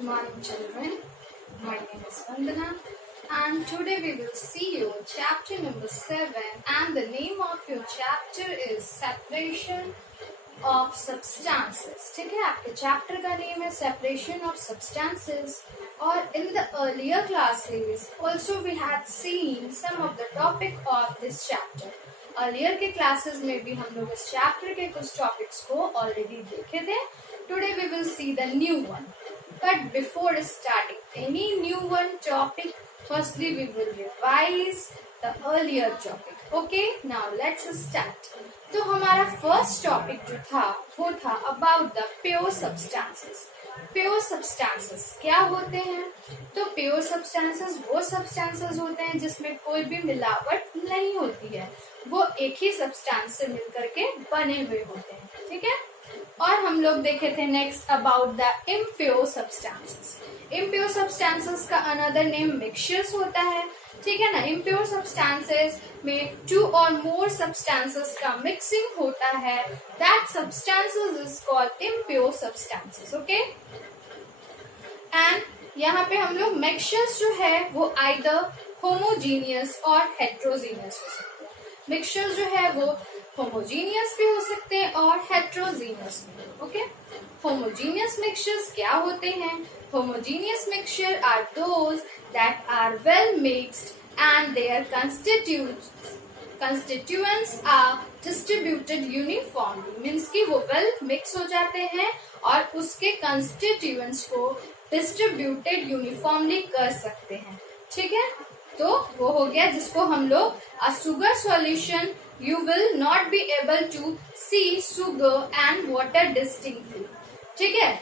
Good morning, children. My name is Vandana, and today we will see you chapter number 7, and the name of your chapter is Separation of Substances. ठीक है, आपके chapter का name है Separation of Substances. और in the earlier classes also we had seen some of the topic of this chapter. Earlier के classes में भी हम लोग इस चैप्टर के कुछ टॉपिक्स को ऑलरेडी देखे थे. Today we will see the new one. But before starting any new one topic, firstly we will revise the earlier topic. Okay, now let's start. तो हमारा फर्स्ट टॉपिक जो था वो था about the pure substances. Pure substances क्या होते हैं? तो प्योर सब्सटेंसेस वो सब्सटेंसेस होते हैं जिसमें कोई भी मिलावट नहीं होती है, वो एक ही सब्सटेंस से मिलकर के बने हुए होते हैं. ठीक है, और हम लोग देखे थे next about the impure substances. Impure substances का अनदर नेम मिक्सचर्स होता है. ठीक है ना. इम्प्योर सब्सटेंसेस में 2 और मोर सब्सटेंसेस का मिक्सिंग होता है. That substances is called impure substances. Okay, and यहाँ पे हम लोग मिक्सचर्स जो है वो आइदर होमोजीनियस और हेट्रोजीनियस हो सकते हैं. मिक्सचर्स जो है वो होमोजीनियस भी हो सकते हैं और हेट्रोजीनियस भी. ओके, होमोजीनियस मिक्सचर्स क्या होते हैं? Homogeneous mixture are those that are well mixed and their constituents are distributed uniformly. Means कि वो वेल मिक्स हो जाते हैं और उसके कंस्टिट्यूएंट्स को डिस्ट्रीब्यूटेड यूनिफॉर्मली कर सकते हैं. ठीक है, तो वो हो गया जिसको हम लोग a sugar solution you will not be able to see sugar and water distinctly. ठीक है.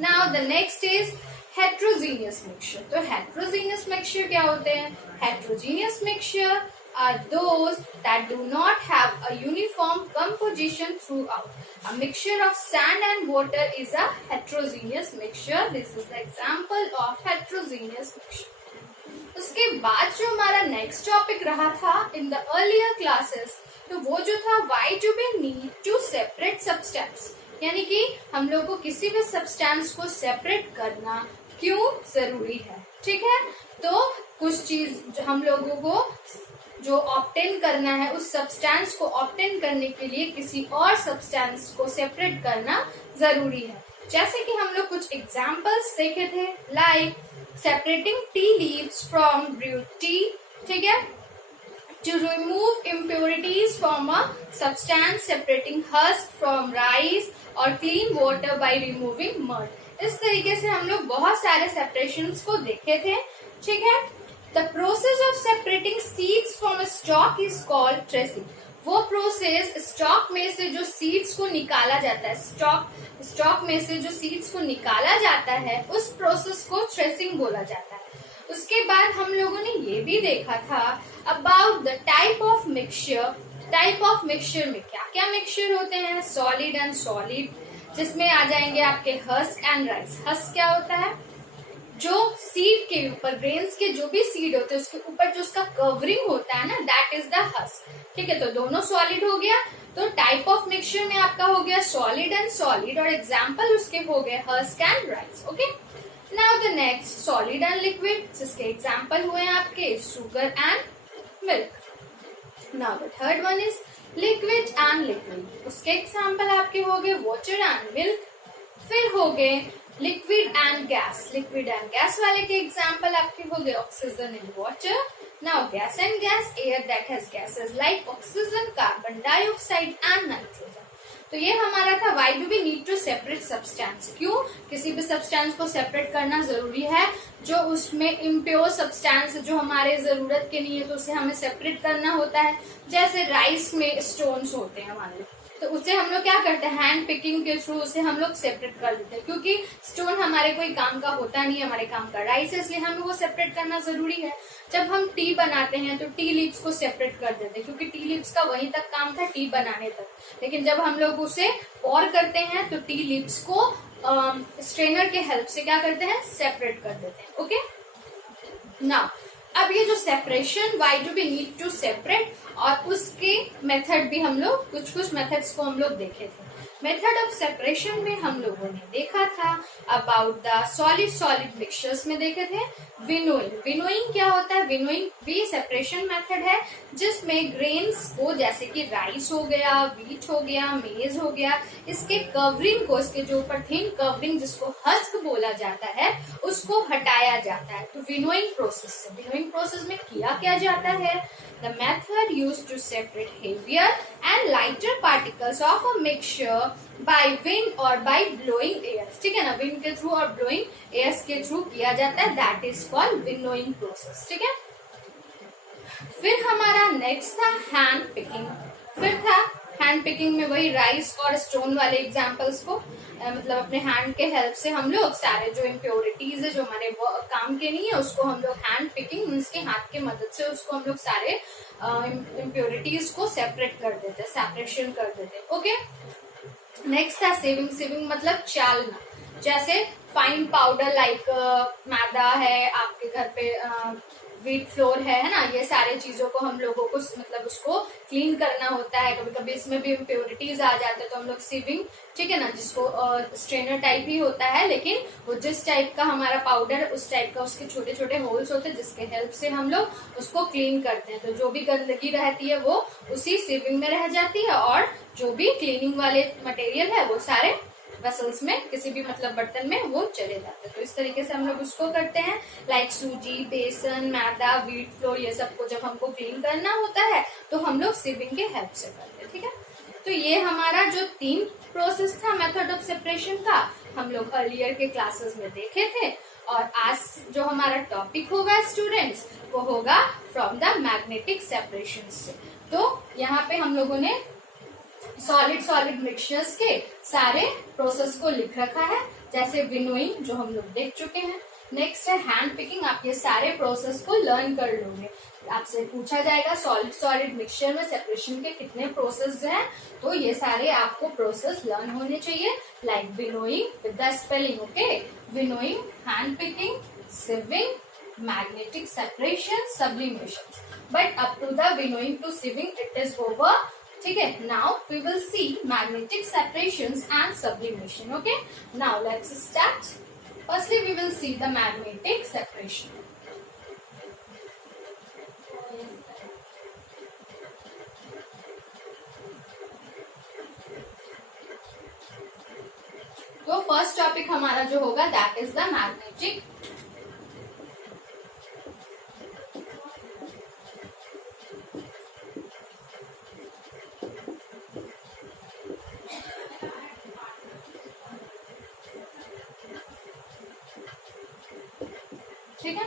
Now the next is heterogeneous mixture. तो हेट्रोजीनियस मिक्सचर क्या होते हैं? Heterogeneous mixture are those that do not have a uniform composition throughout. A mixture of sand and water is a heterogeneous mixture. This is the example of heterogeneous mixture. उसके बाद जो हमारा next topic रहा था in the earlier classes, तो वो जो था why do we need to separate substance, यानी कि हम लोग को किसी भी सब्सटेंस को सेपरेट करना क्यों जरूरी है. ठीक है, तो कुछ चीज हम लोगों को जो ऑब्टेन करना है, उस सब्सटेंस को ऑब्टेन करने के लिए किसी और सब्सटेंस को सेपरेट करना जरूरी है. जैसे कि हम लोग कुछ एग्जांपल्स देखे थे, like separating tea leaves from brewed tea. ठीक है, to remove impurities from a substance, separating husk from rice और clean water by removing mud. इस तरीके से हम लोग बहुत सारे सेपरेशंस को देखे थे. ठीक है. The process of separating seeds from a stalk is called threshing. वो प्रोसेस स्टॉक में से जो सीड्स को निकाला जाता है, स्टॉक में से जो सीड्स को निकाला जाता है, उस प्रोसेस को थ्रेसिंग बोला जाता है. उसके बाद हम लोगों ने ये भी देखा था about the type of mixture. Type of mixture में क्या क्या मिक्सचर होते हैं? सॉलिड एंड सॉलिड, जिसमें आ जाएंगे आपके हस्क एंड राइस. हस्क क्या होता है? जो सीड के ऊपर, ग्रेन्स के जो भी सीड होते हैं उसके ऊपर जो उसका कवरिंग होता है ना, दैट इज द हस्क. ठीक है, तो दोनों सॉलिड हो गया. तो टाइप ऑफ मिक्सचर में आपका हो गया सॉलिड एंड सॉलिड, और एग्जांपल उसके हो गए husk and rice. Okay, now the next solid and liquid, जिसके एग्जांपल हुए आपके sugar and milk. Now the third one is liquid and liquid. उसके एग्जांपल आपके हो गए वाटर एंड मिल्क. फिर हो गए liquid and gas. Liquid and gas वाले के एग्जांपल आपके हो गए oxygen and water. Now gas and gas, air that has gases like oxygen, carbon dioxide and nitrogen. तो ये हमारा था why do we need to separate substance. क्यों किसी भी सब्सटेंस को सेपरेट करना जरूरी है? जो उसमें इम्प्योर सब्सटेंस जो हमारे जरूरत के नहीं है, तो उसे हमें सेपरेट करना होता है. जैसे राइस में स्टोन्स होते हैं हमारे, तो उसे हम लोग क्या करते हैं? हैंड पिकिंग के थ्रू उसे हम लोग सेपरेट कर देते हैं, क्योंकि स्टोन हमारे कोई काम का होता नहीं है, हमारे काम का राइस है, इसलिए हमें वो सेपरेट करना जरूरी है. जब हम टी बनाते हैं तो टी लीव्स को सेपरेट कर देते हैं, क्योंकि टी लीव्स का वहीं तक काम था, टी बनाने तक. लेकिन जब हम लोग उसे पॉर करते हैं तो टी लीव्स को स्ट्रेनर के हेल्प से क्या करते हैं? सेपरेट कर देते हैं. ओके, नाउ अब ये जो separation, why do we need to separate, और उसके मेथड भी हम लोग कुछ मेथड्स को हम लोग देखे थे. मेथड ऑफ सेपरेशन में हम लोगों ने देखा था about the solid solid mixtures में देखे थे विनोइंग। विनोइंग क्या होता है? विनोइंग भी सेपरेशन मेथड है जिसमें ग्रेन्स को, जैसे कि राइस हो गया, व्हीट हो गया, मेज हो गया, इसके कवरिंग को, इसके जो ऊपर थिन कवरिंग जिसको हस्क बोला जाता है, उसको हटाया जाता है। तो विनोइंग प्रोसेस से, विनोइंग प्रोसेस में किया जाता है? The method used to separate heavier and lighter particles of a mixture by wind or by blowing air। ठीक है ना, विंड के थ्रू और ब्लोइंग एयर्स के थ्रू किया जाता है, that is called winnowing process. ठीक है, फिर हमारा नेक्स्ट था हैंड पिकिंग। फिर था हैंड पिकिंग में वही राइस और स्टोन वाले एग्जाम्पल्स को मतलब अपने हैंड के हेल्प से हम लोग सारे जो इम्प्योरिटीज है जो हमारे काम के नहीं है उसको हम लोग हैंड पिकिंग मीन्स के हाथ के मदद से उसको हम लोग सारे इम्प्योरिटीज को सेपरेट कर देते, सेपरेशन कर देते। ओके, नेक्स्ट था सेविंग। सेविंग मतलब चालना, जैसे फाइन पाउडर लाइक मैदा है आपके घर पे, व्हीट फ्लोर है ना, ये सारे चीजों को हम लोगों को मतलब उसको क्लीन करना होता है। कभी कभी इसमें भी इम्प्योरिटीज आ जाते हैं तो हम लोग सीविंग, ठीक है ना, जिसको स्ट्रेनर टाइप ही होता है, लेकिन वो जिस टाइप का हमारा पाउडर उस टाइप का उसके छोटे छोटे होल्स होते हैं जिसके हेल्प से हम लोग उसको क्लीन करते हैं। तो जो भी गंदगी रहती है वो उसी सीविंग में रह जाती है और जो भी क्लीनिंग वाले मटेरियल है वो सारे वेसल्स में, किसी भी मतलब बर्तन में वो चले जाते हैं। तो इस तरीके से हम लोग उसको करते हैं, लाइक सूजी, बेसन, मैदा, व्हीट फ्लोर, ये सबको जब हमको क्लीन करना होता है तो हम लोग सीविंग के हेल्प से करते हैं। ठीक है, तो ये हमारा जो 3 प्रोसेस था मेथड ऑफ सेपरेशन का, हम लोग अर्लियर के क्लासेस में देखे थे। और आज जो हमारा टॉपिक होगा स्टूडेंट्स वो होगा फ्रॉम द मैग्नेटिक सेपरेशन से। तो यहाँ पे हम लोगों ने सॉलिड सॉलिड मिक्सचर्स के सारे प्रोसेस को लिख रखा है, जैसे विनोइंग जो हम लोग देख चुके हैं। नेक्स्ट है हैंड पिकिंग, आप ये सारे प्रोसेस को लर्न कर लोगे। आपसे पूछा जाएगा सॉलिड सॉलिड मिक्सचर में सेपरेशन के कितने प्रोसेस हैं, तो ये सारे आपको प्रोसेस लर्न होने चाहिए, like winnowing with the spelling. Okay, winnowing, hand picking, sieving, magnetic separation, sublimation. But up to the winnowing to sieving it is over. ठीक है, now we will see magnetic separations and sublimation. Okay, now let's start. Firstly we will see the magnetic separation. तो first topic हमारा जो होगा that is the magnetic ठीक है,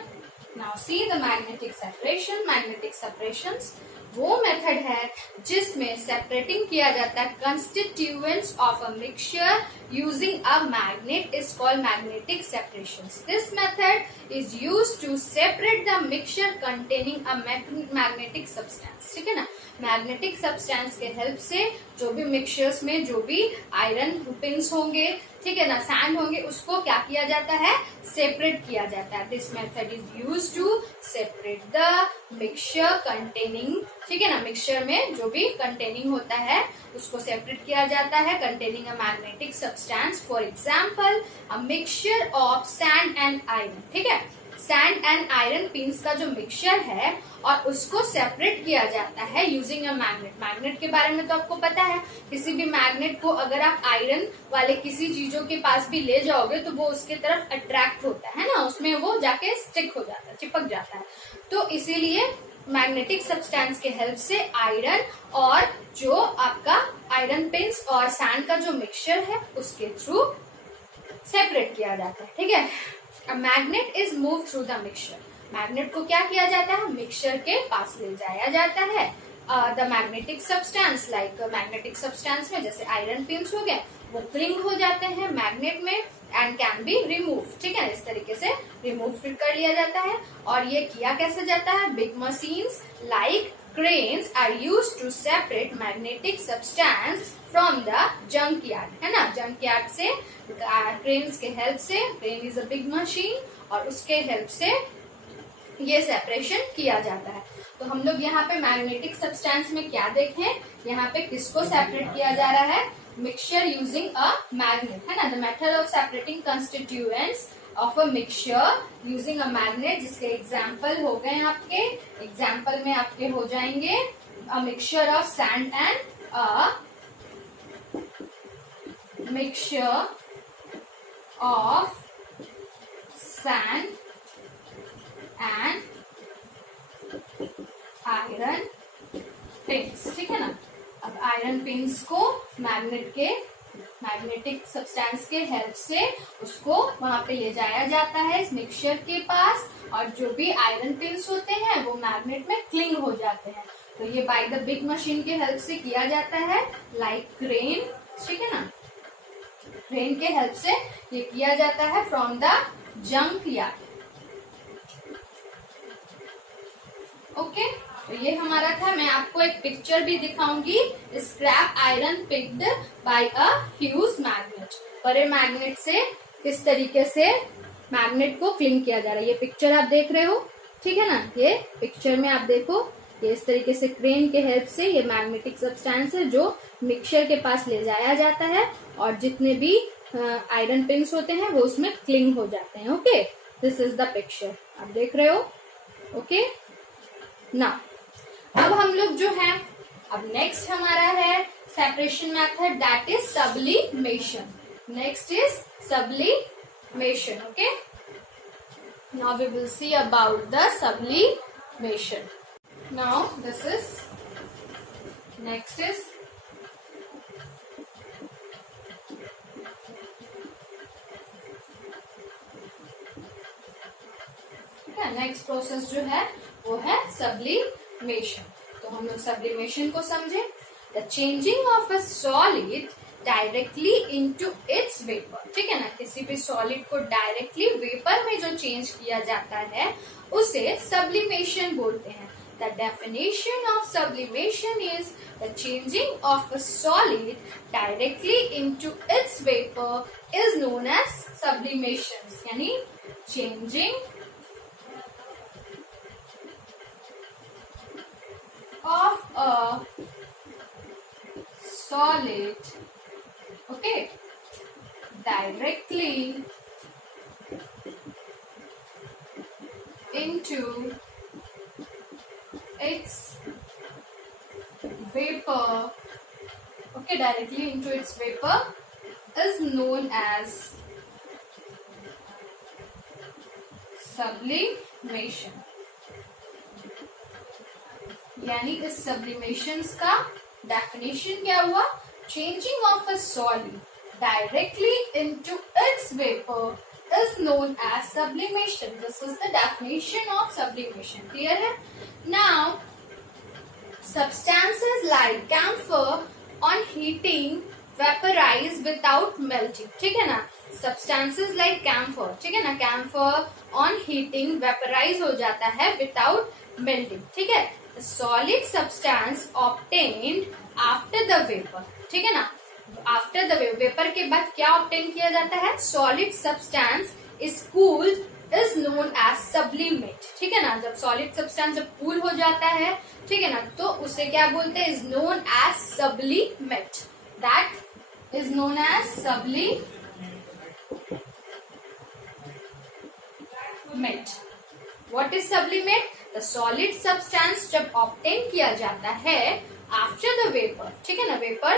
now see the magnetic separation. Magnetic separations वो method है जिसमें separating किया जाता है constituents of a mixture using a magnet is called magnetic separations. This method is used to separate the mixture containing a magnetic substance. ठीक है ना, magnetic substance के हेल्प से जो भी मिक्सचर्स में जो भी आयरन पिंस होंगे, ठीक है ना, सैंड होंगे, उसको क्या किया जाता है, सेपरेट किया जाता है। This method is used to separate the mixture containing, ठीक है ना, मिक्सचर में जो भी कंटेनिंग होता है उसको सेपरेट किया जाता है containing a magnetic substance. For example a mixture of sand and iron. ठीक है, सैंड एंड आयरन पिंस का जो मिक्सचर है और उसको सेपरेट किया जाता है यूजिंग अ मैग्नेट। मैग्नेट के बारे में तो आपको पता है, किसी भी मैग्नेट को अगर आप आयरन वाले किसी चीजों के पास भी ले जाओगे तो वो उसके तरफ अट्रैक्ट होता है ना, उसमें वो जाके स्टिक हो जाता है, चिपक जाता है। तो इसीलिए मैग्नेटिक सब्सटेंस के हेल्प से आयरन और जो आपका आयरन पिंस और सैंड का जो मिक्सचर है उसके थ्रू सेपरेट किया जाता है। ठीक है, A magnet is moved through the mixture. Magnet को क्या किया जाता है, मिक्सचर के पास ले जाया जाता है। The magnetic substance, like magnetic substance में जैसे आयरन पिंस हो गए वो क्लिंग हो जाते हैं मैग्नेट में एंड कैन बी रिमूव। ठीक है, इस तरीके से रिमूव फिर कर लिया जाता है। और ये किया कैसे जाता है, big machines like cranes are used to separate magnetic substance from the junkyard, है ना, junkyard से cranes के हेल्प से, crane is a big machine, और उसके हेल्प से ये सेपरेशन किया जाता है। तो हम लोग यहाँ पे मैग्नेटिक सब्सटेंस में क्या देखें, यहाँ पे किसको सेपरेट किया जा रहा है, मिक्सचर यूजिंग अ मैग्नेट, है ना। The method of separating constituents of a mixture using a magnet, जिसके एग्जाम्पल हो गए आपके, एग्जाम्पल में आपके हो जाएंगे अ mixture of sand and a mixture of sand and iron pins, ठीक है ना। अब आयरन पिंस को मैग्नेटिक सब्सटेंस के हेल्प से उसको वहां पे ले जाया जाता है इस मिक्सचर के पास, और जो भी आयरन पिंस होते हैं वो मैग्नेट में क्लिंग हो जाते हैं। तो ये बाय द बिग मशीन के हेल्प से किया जाता है, लाइक क्रेन, ठीक है ना। क्रेन के हेल्प से ये किया जाता है from the junk yard. Okay, तो ये हमारा था। मैं आपको एक पिक्चर भी दिखाऊंगी, scrap iron picked bye a huge magnet. बड़े मैग्नेट से किस तरीके से मैग्नेट को क्लिंग किया जा रहा है, ये पिक्चर आप देख रहे हो, ठीक है ना। ये पिक्चर में आप देखो, ये इस तरीके से क्रेन के हेल्प से ये मैग्नेटिक सब्सटेंस है जो मिक्सचर के पास ले जाया जाता है, और जितने भी आयरन पिंस होते हैं वो उसमें क्लिंग हो जाते हैं। Okay, this is the picture, आप देख रहे हो। ओके ना, अब हम लोग जो है, अब नेक्स्ट हमारा है separation method, that is sublimation. Next is sublimation. Okay, now we will see about the sublimation. Now this is, next is next process जो है वो है सब्लिमेशन। तो हम लोग सब्लिमेशन को समझे। The changing of a solid directly into its vapour, ठीक है ना। किसी भी सॉलिड को डायरेक्टली वेपर में जो चेंज किया जाता है उसे सब्लिमेशन बोलते हैं। The definition of sublimation is the changing of a solid directly into its vapour is known as sublimation. यानी changing of a solid, okay, directly into its vapor, okay, directly into its vapor is known as sublimation। यानी इस sublimation का definition क्या हुआ, changing of a solid directly into its vapour is known as sublimation. This is the definition of sublimation. Clear है। Now substances like camphor on heating vaporize without melting, ठीक है ना। substances like camphor, ठीक है ना, camphor on heating vaporize हो जाता है without melting, ठीक है। solid substance obtained after the vapor, ठीक है ना। after the vapor के बाद क्या obtain किया जाता है, solid substance is cooled is known as sublimate, ठीक है ना। जब solid substance जब cool हो जाता है, ठीक है ना, तो उसे क्या बोलते हैं, is known as sublimate। that is known as sublimate। what is sublimate? the solid substance जब obtain किया जाता है after the vapor, ठीक है ना। vapor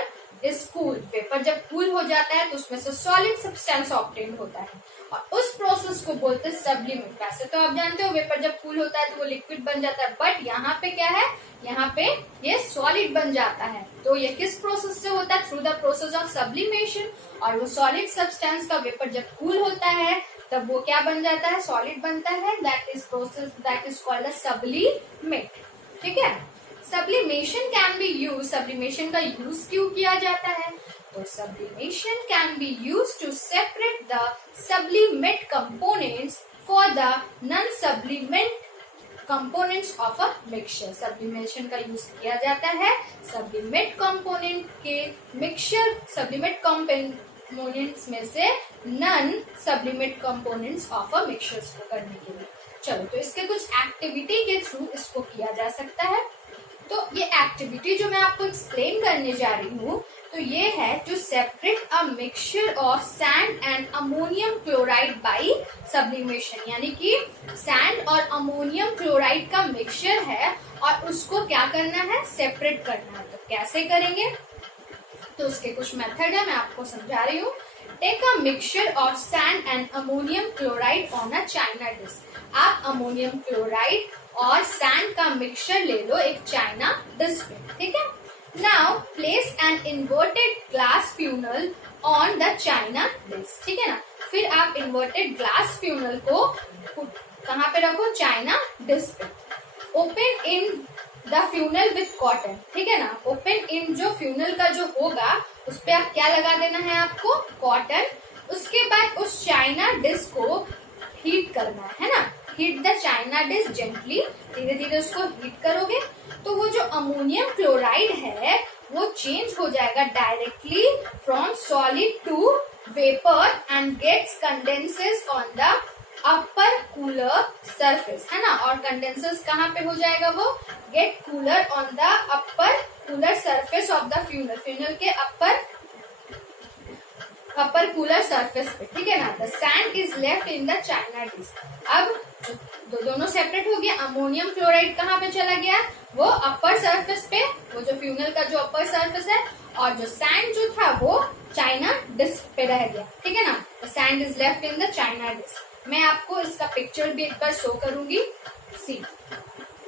is cool, vapor जब cool हो जाता है तो उसमें से solid substance obtained होता है, और उस प्रोसेस को बोलते हैं सब्लिमेट। वैसे तो आप जानते हो वेपर जब कूल होता है तो वो लिक्विड बन जाता है, बट यहाँ पे क्या है, यहाँ पे ये सॉलिड बन जाता है। तो ये किस प्रोसेस से होता है, through the process of sublimation. और वो सॉलिड सब्सटेंस का वेपर जब कूल होता है तब वो क्या बन जाता है, सॉलिड बनता है। That is process that is called sublimate, ठीक है। Sublimation can be use, sublimation का यूज क्यों किया जाता है, तो sublimation can be used to separate the sublimate components for the non-sublimate components of a mixture। sublimation का यूज किया जाता है sublimate component के mixture, sublimate components में से non-sublimate components of a mixture को करने के लिए। चलो, तो इसके कुछ एक्टिविटी के थ्रू इसको किया जा सकता है। तो ये एक्टिविटी जो मैं आपको एक्सप्लेन करने जा रही हूँ, तो ये है to separate a mixture of sand and ammonium chloride by sublimation, यानी कि सैंड और अमोनियम क्लोराइड का मिक्सचर है और उसको क्या करना है, सेपरेट करना है। तो कैसे करेंगे, तो उसके कुछ मेथड है, मैं आपको समझा रही हूँ। Take a mixture of sand and ammonium chloride on a china dish. आप अमोनियम क्लोराइड और सैंड का मिक्सचर ले लो एक चाइना डिश पे, ठीक है। Now place an inverted glass funnel on the china dish, ठीक है ना। फिर आप इन्वर्टेड ग्लास फ्यूनल को कहाँ पे रखो, चाइना डिश पे। Open in the funnel with cotton, ठीक है ना। ओपन इन जो फ्यूनल का जो होगा उस पे आप क्या लगा देना है आपको, कॉटन। उसके बाद उस चाइना डिश को हीट करना है ना। Heat the china dish gently, धीरे धीरे उसको हीट करोगे तो वो जो अमोनियम क्लोराइड है वो चेंज हो जाएगा directly from solid to vapour and gets condenses on the upper cooler surface, है ना। और कंडेंसर्स कहाँ पे हो जाएगा, वो get cooler on the upper cooler surface of the funnel, funnel के अपर कूलर सरफेस पे, ठीक है ना। The sand is left in the china dish. अब दोनों सेपरेट हो गया, अमोनियम क्लोराइड कहाँ पे चला गया, वो अपर सरफेस पे, वो जो फ्यूनल का जो अपर सरफेस है, और जो सैंड जो था वो चाइना डिश पे रह गया, ठीक है ना। The sand is left in the china dish. मैं आपको इसका पिक्चर भी एक बार शो करूंगी। See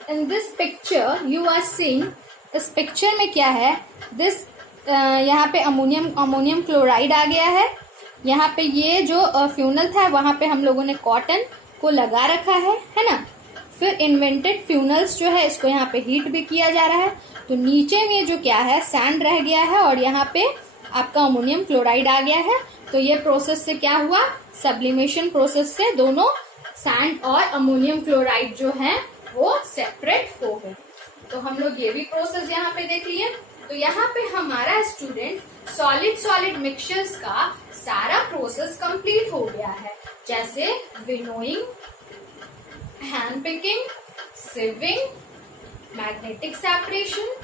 in this picture you are seeing, इस पिक्चर में क्या है, दिस यहाँ पे अमोनियम क्लोराइड आ गया है। यहाँ पे ये जो फ्यूनल था वहां पे हम लोगों ने कॉटन को लगा रखा है ना। फिर इन्वेंटेड फ्यूनल्स जो है इसको यहाँ पे हीट भी किया जा रहा है। तो नीचे में जो क्या है, सैंड रह गया है और यहाँ पे आपका अमोनियम क्लोराइड आ गया है। तो ये प्रोसेस से क्या हुआ, सब्लिमेशन प्रोसेस से दोनों सैंड और अमोनियम क्लोराइड जो है वो सेपरेट हो गए। तो हम लोग ये भी प्रोसेस यहाँ पे देख लिए। तो यहाँ पे हमारा स्टूडेंट सॉलिड मिक्सचर्स का सारा प्रोसेस कंप्लीट हो गया है, जैसे winnowing, hand picking, sieving, magnetic separation,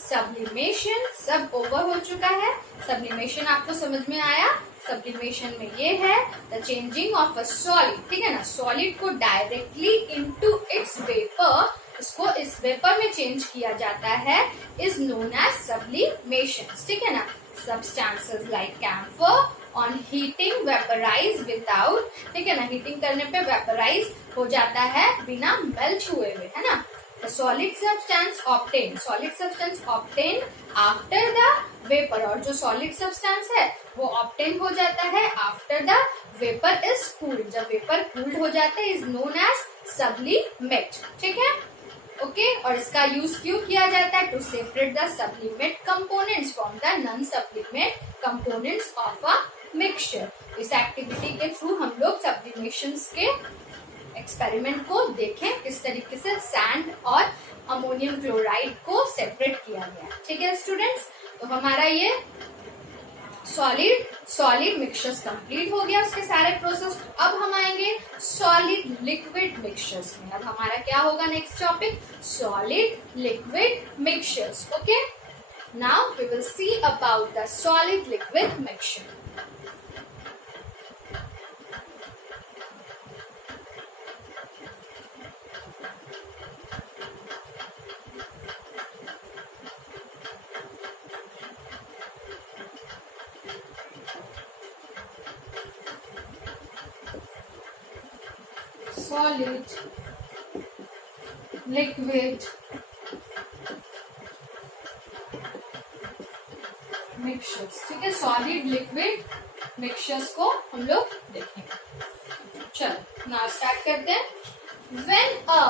sublimation, सब ओवर हो चुका है। सब्लिमेशन आपको समझ में आया। सब्लिमेशन में ये है the changing of a solid, ठीक है ना, सॉलिड को डायरेक्टली इनटू इट्स वेपर, इसको इस वेपर में चेंज किया जाता है, इज नोन एज सब्लिमेशन, ठीक है ना। Substances like camphor on heating vaporise without, ठीक है ना, हीटिंग करने पे वेपराइज हो जाता है बिना मेल्ट हुए हुए, है ना। Solid substance obtain after the vapour, और जो सॉलिड सब्सटेंस है वो ऑब्टेन हो जाता है after the vapour is cooled, जब वेपर कूल्ड हो जाता है, इज नोन एज सब्लिमेट, ठीक है। ओके, और इसका यूज क्यों किया जाता है, to separate the sublimate components from the non sublimate components of a mixture. इस एक्टिविटी के थ्रू हम लोग सब्लिमेशंस के एक्सपेरिमेंट को देखें किस तरीके से सैंड और अमोनियम क्लोराइड को सेपरेट किया गया, ठीक है स्टूडेंट्स। तो हमारा ये सॉलिड मिक्सचर्स कंप्लीट हो गया, उसके सारे प्रोसेस। अब हम आएंगे सॉलिड लिक्विड मिक्सचर्स में। अब हमारा क्या होगा next topic, solid liquid mixtures. Okay, now we will see about the solid liquid mixture. Solid liquid mixtures, ठीक है। सॉलिड लिक्विड मिक्सचर्स को हम लोग देखेंगे। चलो नाउ स्टार्ट करते हैं। When a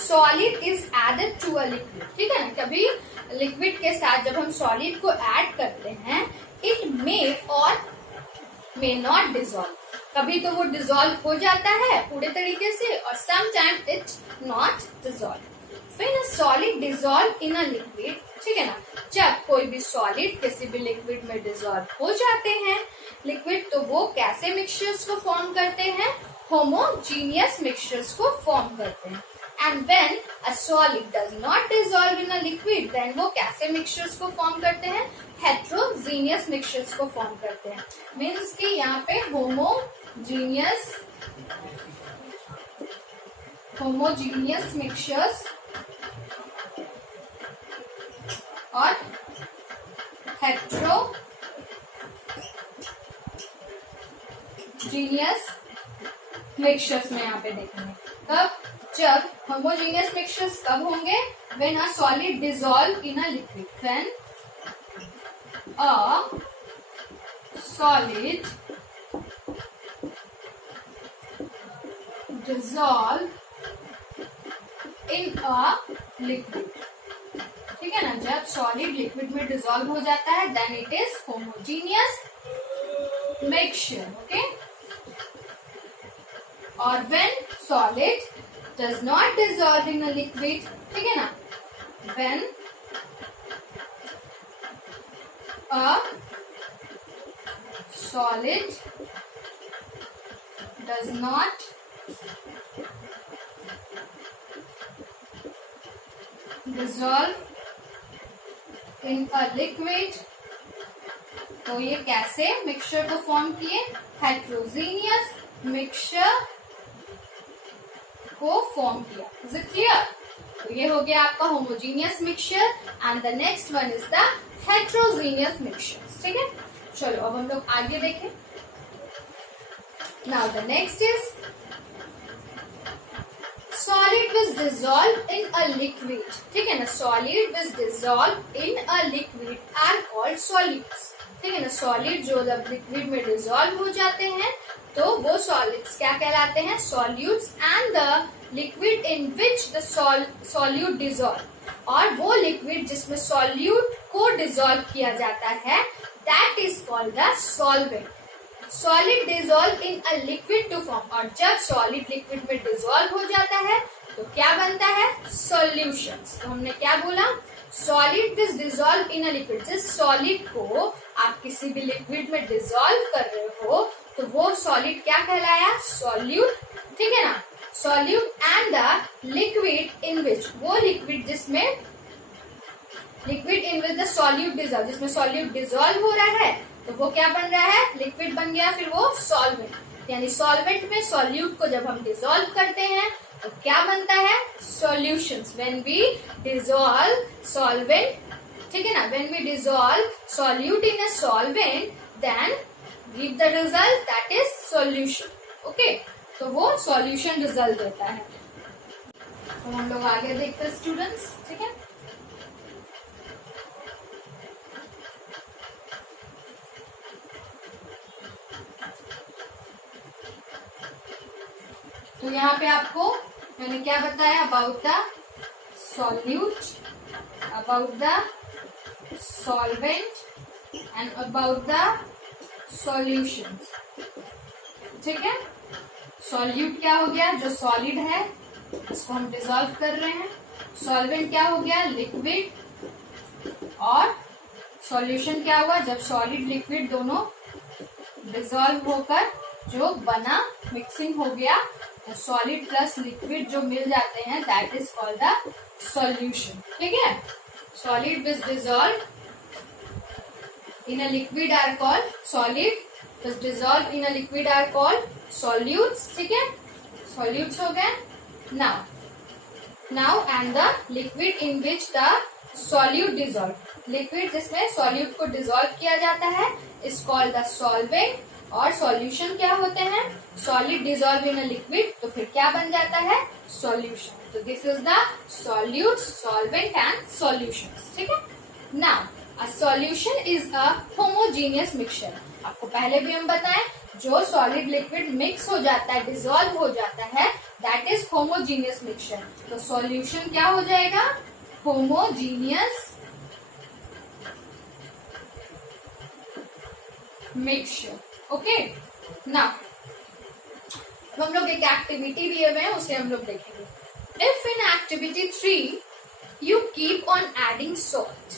solid is added to a liquid, ठीक है ना, कभी लिक्विड के साथ जब हम सॉलिड को ऐड करते हैं, इट मे और मे नॉट डिजॉल्व, कभी तो वो डिजॉल्व हो जाता है पूरे तरीके से और sometimes it not dissolve. When a solid dissolve in a liquid, ठीक है ना, जब कोई भी सॉलिड किसी भी लिक्विड में डिजॉल्व हो जाते हैं लिक्विड, तो वो कैसे मिक्सचर्स को फॉर्म करते हैं, होमोजीनियस मिक्सचर्स को फॉर्म करते हैं। And when a solid does not dissolve in a liquid then वो कैसे मिक्सचर्स को फॉर्म करते हैं, हेट्रोजीनियस मिक्सचर्स को फॉर्म करते हैं। मीन्स कि यहाँ पे होमोजीनियस मिक्सचर्स और हेट्रोजीनियस मिक्सचर्स में यहाँ पे देखेंगे। कब, जब होमोजीनियस मिक्सचर्स कब होंगे, when a solid dissolve in a liquid, when a solid dissolve in a liquid. ठीक है ना, जब सॉलिड लिक्विड में डिसॉल्व हो जाता है then it is homogeneous mixture. Okay, और when solid does not dissolve in a liquid, ठीक है ना, when a solid does not dissolve in a liquid, तो ये कैसे मिक्सचर को फॉर्म किए, हेट्रोजीनियस मिक्सचर को फॉर्म किया। Is it clear? तो ये हो गया आपका homogeneous mixture and the next one is the heterogeneous mixture. ठीक है, चलो अब हम लोग आगे देखें। Now the next is solid which dissolved in a liquid। ठीक है ना, solid which dissolved in a liquid are called solids। ठीक है ना, solid जो जब liquid में dissolve हो जाते हैं तो वो solids क्या कहलाते हैं, solutes, and the liquid in which the solute dissolve, और वो liquid जिसमें solute को dissolve किया जाता है that is called the solvent। Solid dissolve in a liquid to form, और जब सॉलिड लिक्विड में डिसॉल्व हो जाता है तो क्या बनता है, सॉल्यूशंस। तो हमने क्या बोला, solid this dissolve in a liquid, जिस सॉलिड को आप किसी भी लिक्विड में डिसॉल्व कर रहे हो तो वो सॉलिड क्या कहलाया, सॉल्यूट। ठीक है ना, solute and the liquid in which, वो लिक्विड जिसमें liquid in which the solute dissolve, जिसमें सॉल्यूट डिसॉल्व हो रहा है तो वो क्या बन रहा है, लिक्विड बन गया, फिर वो सॉल्वेंट। यानी सॉल्वेंट में सॉल्यूट को जब हम डिसॉल्व करते हैं तो क्या बनता है, solutions. When we dissolve solvent, ठीक है ना, when we dissolve solute in a solvent then give the result that is solution. Okay, तो वो सॉल्यूशन रिजल्ट देता है। तो हम लोग आगे देखते हैं स्टूडेंट्स। ठीक है, तो यहाँ पे आपको मैंने क्या बताया, about the solute, about the solvent and about the solution. ठीक है, सॉल्यूट क्या हो गया, जो सॉलिड है इसको हम डिसॉल्व कर रहे हैं, सॉल्वेंट क्या हो गया, लिक्विड, और सॉल्यूशन क्या हुआ, जब सॉलिड लिक्विड दोनों डिसॉल्व होकर जो बना, मिक्सिंग हो गया, तो सॉलिड प्लस लिक्विड जो मिल जाते हैं that is called the solution. ठीक है, solid which dissolve in a liquid are called solid, which dissolve in a liquid are called solutes. ठीक है, सॉल्यूट्स हो गए। Now and the liquid in which the solute dissolve, liquid जिसमें solute को dissolve किया जाता है इज कॉल्ड द सॉल्वेंट, और सॉल्यूशन क्या होते हैं, solid dissolve in a liquid, तो फिर क्या बन जाता है, सॉल्यूशन। तो this is the solute, solvent and solutions. ठीक है, now a solution is a homogeneous mixture. आपको पहले भी हम बताएं, जो सॉलिड लिक्विड मिक्स हो जाता है, डिसॉल्व हो जाता है दैट इज होमोजीनियस मिक्सचर। तो सॉल्यूशन क्या हो जाएगा, होमोजीनियस मिक्सचर। ओके, नाउ हम लोग एक एक्टिविटी दिए हुए हैं उसे हम लोग देखेंगे। If in activity 3 you keep on adding salt,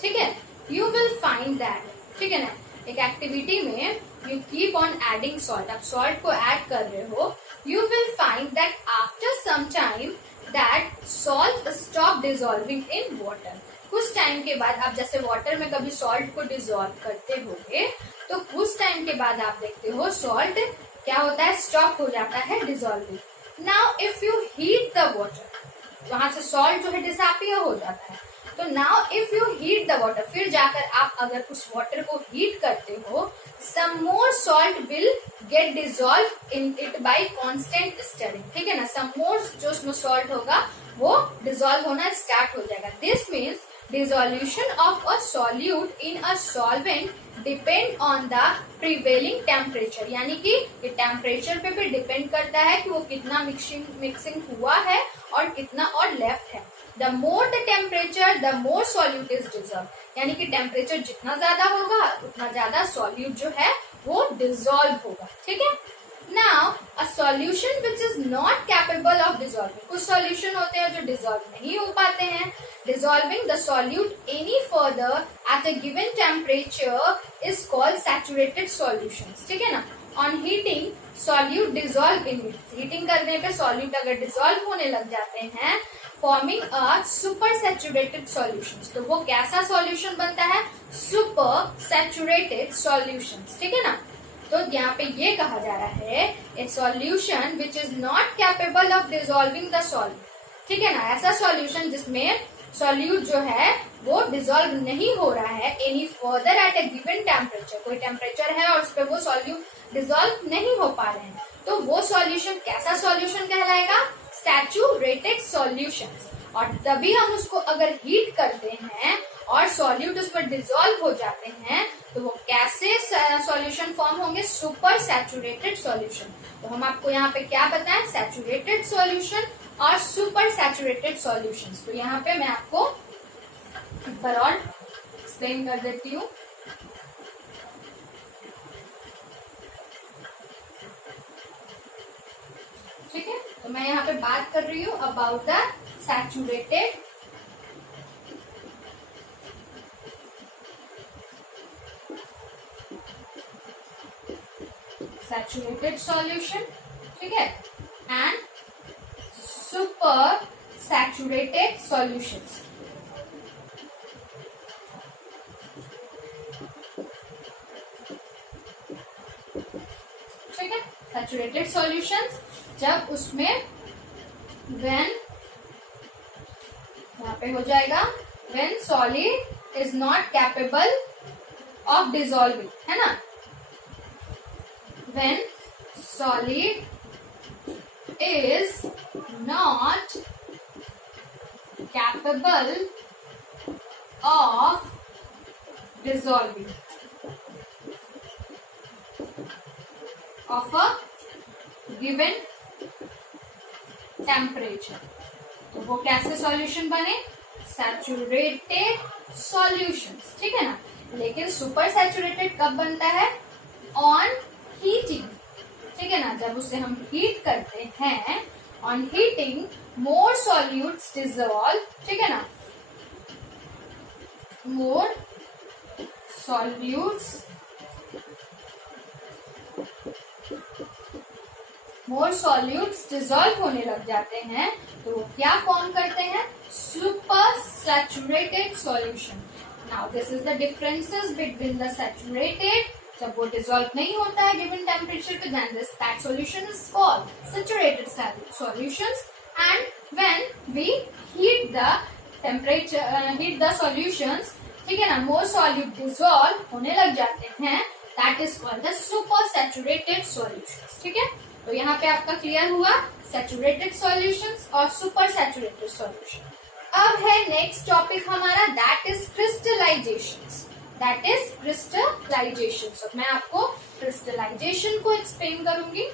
ठीक है, यू विल फाइंड दैट, ठीक है ना, एक एक्टिविटी में you keep on adding salt, आप सॉल्ट को ऐड कर रहे हो, you will find that after some time that salt stop dissolving in water. कुछ टाइम के बाद आप जैसे वाटर में कभी सॉल्ट को डिजोल्व करते होगे तो कुछ टाइम के बाद आप देखते हो सॉल्ट क्या होता है, स्टॉप हो जाता है dissolving. Now if you heat the water, वहां से सॉल्ट जो है डिसअपियर हो जाता है। तो now if you heat the water, फिर जाकर आप अगर उस वाटर को हीट करते हो, some more salt will get dissolve in it by constant stirring. ठीक है ना, सम मोर जो उसमें सॉल्ट होगा वो डिजोल्व होना स्टार्ट हो जाएगा। This means dissolution of a solute in a solvent depend on the prevailing temperature, यानी कि ये टेम्परेचर पे भी डिपेंड करता है कि वो कितना मिक्सिंग हुआ है और कितना और लेफ्ट है। The more the temperature the more solute is dissolve, यानी कि टेम्परेचर जितना ज्यादा होगा उतना ज्यादा सॉल्यूट जो है वो डिजोल्व होगा। ठीक है, now a solution which is not capable of dissolving, कुछ सॉल्यूशन होते हैं जो डिजोल्व नहीं हो पाते हैं। Dissolving the solute any further at a given temperature is called saturated solutions. ठीक है ना, on heating solute dissolve in it, heating करने पे सॉल्यूट अगर डिजोल्व होने लग जाते हैं, forming a super saturated solutions, तो वो कैसा सॉल्यूशन बनता है, सुपर सैचुरेटेड सॉल्यूशंस। ठीक है ना, तो यहाँ पे ये कहा जा रहा है ए solution which is not capable of dissolving the solute. ठीक है ना, ऐसा सॉल्यूशन जिसमें सॉल्यूट जो है वो डिजोल्व नहीं हो रहा है any further at A given temperature, कोई टेम्परेचर है और उस पर वो सॉल्यूट डिजोल्व नहीं हो पा रहे हैं, तो वो सॉल्यूशन कैसा सॉल्यूशन कहलाएगा, सैचुरेटेड सॉल्यूशंस। और तभी हम उसको अगर हीट करते हैं और सॉल्यूट उस पर डिजोल्व हो जाते हैं तो वो कैसे सॉल्यूशन फॉर्म होंगे, सुपर सैचुरेटेड सॉल्यूशन। तो हम आपको यहाँ पे क्या बताएं, सैचुरेटेड सॉल्यूशन और सुपर सैचुरेटेड सॉल्यूशंस। तो यहाँ पे मैं आपको एक बार और एक्सप्लेन कर देती हूँ। ठीक है, तो मैं यहाँ पे बात कर रही हूँ अबाउट द सैचुरेटेड सॉल्यूशन, ठीक है, एंड सुपर सैचुरेटेड सॉल्यूशंस। ठीक है, सैचुरेटेड सॉल्यूशंस जब उसमें व्हेन यहाँ पे हो जाएगा when solid is not capable of dissolving, है ना, when solid is not capable of dissolving of a given temperature, तो वो कैसे सॉल्यूशन बने, सैचुरेटेड सॉल्यूशंस। ठीक है ना, लेकिन सुपर सैचुरेटेड कब बनता है, ऑन हीटिंग। ठीक है ना, जब उसे हम हीट करते हैं, on heating more solutes dissolve. ठीक है ना, मोर सॉल्यूट्स डिजोल्व होने लग जाते हैं, तो वो क्या फॉर्म करते हैं, super saturated solution. Now this is the differences between the saturated, जब वो डिजोल्व नहीं होता है गिवन टेम्परेचर पे, then this that solution is called saturated solutions, and when we heat the temperature heat the solutions, ठीक है ना, मोर solute dissolve होने लग जाते हैं, that is called the super saturated solutions. ठीक है, तो यहाँ पे आपका क्लियर हुआ सैचुरेटेड सॉल्यूशंस और सुपर सैचुरेटेड सॉल्यूशन। अब है नेक्स्ट टॉपिक हमारा, that is crystallizations. That is crystallization. तो मैं आपको क्रिस्टलाइजेशन को एक्सप्लेन करूंगी।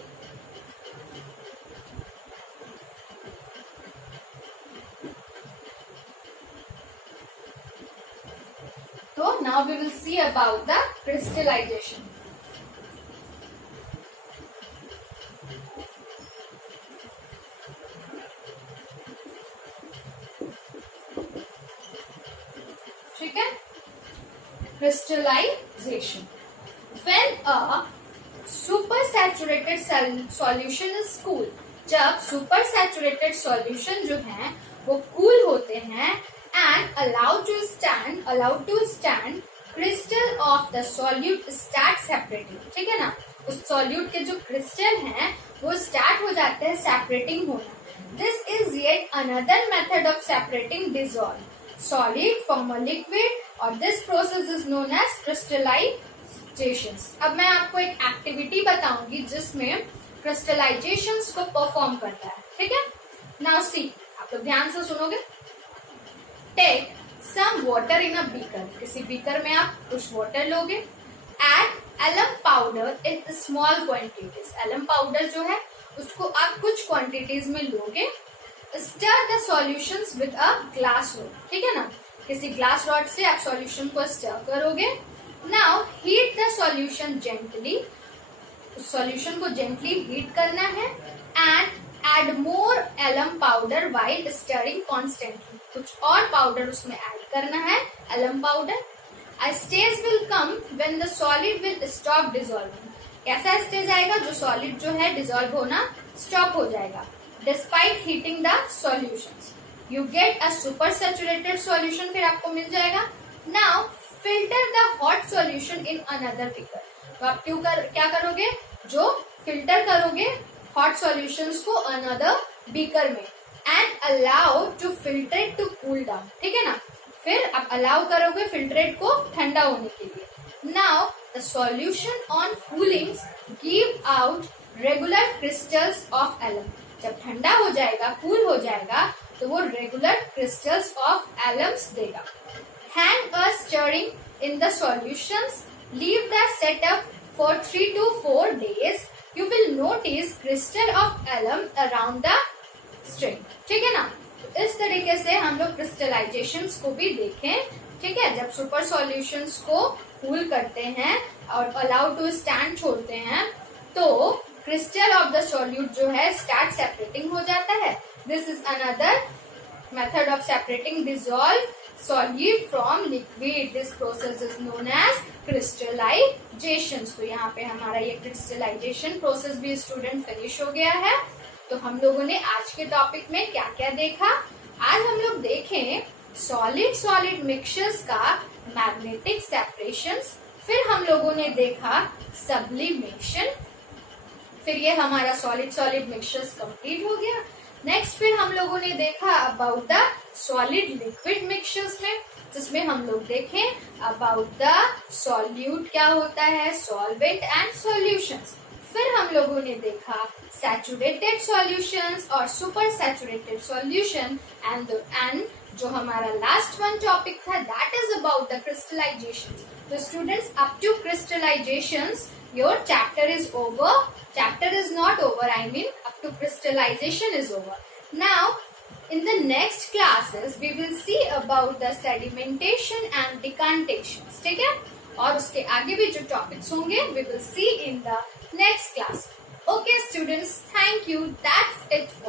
तो now we will see about the crystallization. ठीक है, crystallization. When a supersaturated solution is cool, जब सुपर सैचुरेटेड सॉल्यूशन जो है वो कूल होते हैं and allowed to stand crystal of the solute start separating, ठीक है ना। उस सॉल्यूट के जो क्रिस्टल हैं वो स्टार्ट हो जाते हैं सेपरेटिंग होना। This is yet another method of separating dissolve solid from a liquid और this process is known as crystallization. अब मैं आपको एक एक्टिविटी बताऊंगी जिसमें क्रिस्टलाइजेशन को परफॉर्म करता है, ठीक है। नाउ सी, आप लोग ध्यान से सुनोगे। Take some water in a beaker, किसी बीकर में आप कुछ वाटर लोगे। Add alum powder in small quantities, alum powder जो है उसको आप कुछ क्वांटिटीज में लोगे। Stir the solutions with a glass rod, ठीक है ना। किसी ग्लास रॉड से आप सॉल्यूशन को स्टर करोगे। Now heat the solution gently, उस सॉल्यूशन को जेंटली हीट करना है and add more alum powder while stirring constantly, कुछ और पाउडर उसमें ऐड करना है, alum powder. A stage will come when the solid will stop dissolving, कैसा स्टेज आएगा जो सॉलिड जो है डिसॉल्व होना स्टॉप हो जाएगा। Despite heating the solutions you get a super saturated solution, फिर आपको मिल जाएगा। Now filter the hot solution in another beaker, तो आप क्या करोगे, जो फिल्टर करोगे हॉट सॉल्यूशंस को अनदर बीकर में and allow to filtrate to cool down, ठीक है ना। फिर आप अलाउ करोगे फिल्ट्रेट को ठंडा होने के लिए। Now the solution on cooling give out regular crystals of alum, जब ठंडा हो जाएगा, कूल हो जाएगा, तो वो रेगुलर क्रिस्टल्स ऑफ एलम्स देगा। Hang a string in the solutions, leave the setup for 3 to 4 days, you will notice crystal of alum around the string, ठीक है ना। तो इस तरीके से हम लोग क्रिस्टलाइजेशंस को भी देखें, ठीक है। जब सुपर सॉल्यूशंस को कूल करते हैं और अलाउ टू स्टैंड छोड़ते हैं तो क्रिस्टल ऑफ द सॉल्यूट जो है स्टार्ट सेपरेटिंग हो जाता है। This is another method of separating dissolve solute from liquid. This process is known as crystallization. तो यहाँ पे हमारा ये crystallization process भी स्टूडेंट फिनिश हो गया है। तो हम लोगों ने आज के टॉपिक में क्या क्या देखा, आज हम लोग देखें सॉलिड मिक्सचर्स का मैग्नेटिक सेपरेशन, फिर हम लोगों ने देखा सब्लिमेशन, फिर ये हमारा सॉलिड मिक्सचर्स कंप्लीट हो गया। नेक्स्ट फिर हम लोगों ने देखा about the solid liquid mixtures में, जिसमें हम लोग देखें अबाउट द सॉल्यूट क्या होता है, सॉल्वेंट एंड सॉल्यूशंस। फिर हम लोगों ने देखा सैचुरेटेड सॉल्यूशंस और सुपर सैचुरेटेड सॉल्यूशन एंड जो हमारा लास्ट वन टॉपिक था that is about the crystallization. तो students up to crystallizations your chapter is over. Chapter is not over, I mean up to crystallization is over. Now in the next classes we will see about the sedimentation and decantations, ठीक है। और उसके आगे भी जो topics होंगे we will see in the next class. Okay students, thank you, that's it